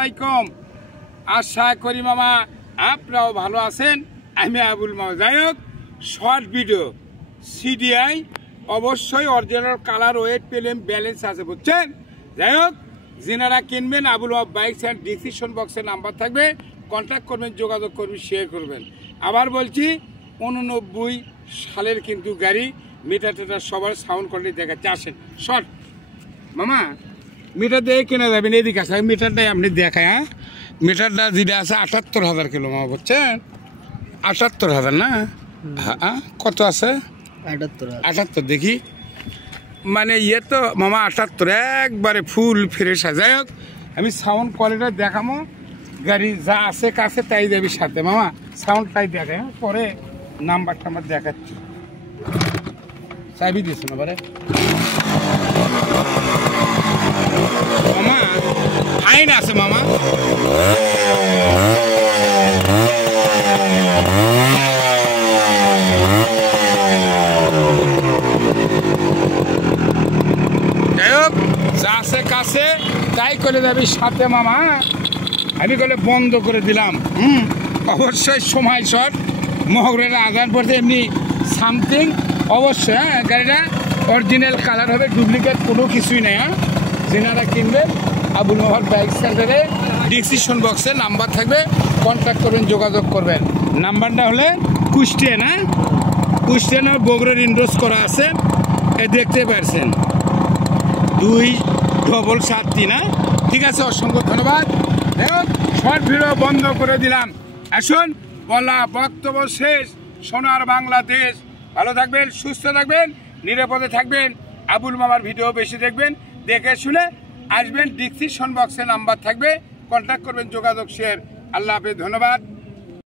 আলাইকুম। আশা করি মামা আপনারাও ভালো আছেন। আমি আবুল মামা। যাই হোক, শর্ট ভিডিও সিডিআই অবশ্যই অরিজিনাল কালার, ওয়েট, পেলেম, ব্যালেন্স আছে, বুঝছেন? যাই হোক, যেনারা কিনবেন আবুল মামা বাইকস অ্যান্ড ডিসক্রিপশন বক্সে নাম্বার থাকবে, কন্ট্যাক্ট করবেন, যোগাযোগ করবেন, শেয়ার করবেন। আবার বলছি, 89 সালের কিন্তু গাড়ি, মিটার টেটার সবার সাউন্ড কোয়ালিটি দেখাচ্ছে। আসেন শর্ট মামা, মিটার দিয়ে কেনা যাবেন, এদিকে আসে মিটারটাই আপনি দেখায়। হ্যাঁ, মিটারটা যেটা আছে ৭৮,০০০ কিলো মামা, বুঝছেন? ৭৮,০০০ না? হ্যাঁ, কত আছে? ৭৮ দেখি, মানে ইয়ে তো মামা ৭৮ একবারে ফুল ফ্রেশ। যাই হোক, আমি সাউন্ড কোয়ালিটি দেখাবো, গাড়ি যা আছে কাছে তাই যাবি সাথে মামা, সাউন্ডটাই দেখে। হ্যাঁ, পরে নাম্বার টাম্বার দেখাচ্ছি। চাবি দিস না বারে মামা, আইন আছে মামা। যাই হোক, যা আছে কাছে তাই করে যাবি সাথে মামা। আমি বলে বন্ধ করে দিলাম। অবশ্যই সময় শর্ট, মহরের আজান পড়তে এমনি সামথিং অবশ্যই। হ্যাঁ, গাড়িটা অরিজিনাল কালার হবে, ডুপ্লিকেট কোনো কিছুই নেই। হ্যাঁ, যেনারা কিনবেন আবুল মামার বাইক সেন্টারে ডিসক্রিপশন বক্সে নাম্বার থাকবে, কন্ট্যাক্ট করবেন, যোগাযোগ করবেন। নাম্বারটা হলে কুষ্টিয়া, না কুষ্টিয়া না, বগুড়ার ইন্ডোজ করা আছে, এ দেখতে পারছেন 2773। না ঠিক আছে, অসংখ্য ধন্যবাদ। দেখুন, শর্ট ভিডিও বন্ধ করে দিলাম। আসুন, বলা বক্তব্য শেষ। সোনার বাংলাদেশ, ভালো থাকবেন, সুস্থ থাকবেন, নিরাপদে থাকবেন। আবুল মামার ভিডিও বেশি দেখবেন, দেখে শুনে আসবেন। ডিসক্রিপশন বক্সে নাম্বার থাকবে, কন্ট্যাক্ট করবেন, যোগাযোগ শেয়ার। আল্লাহ হাফেজ, ধন্যবাদ।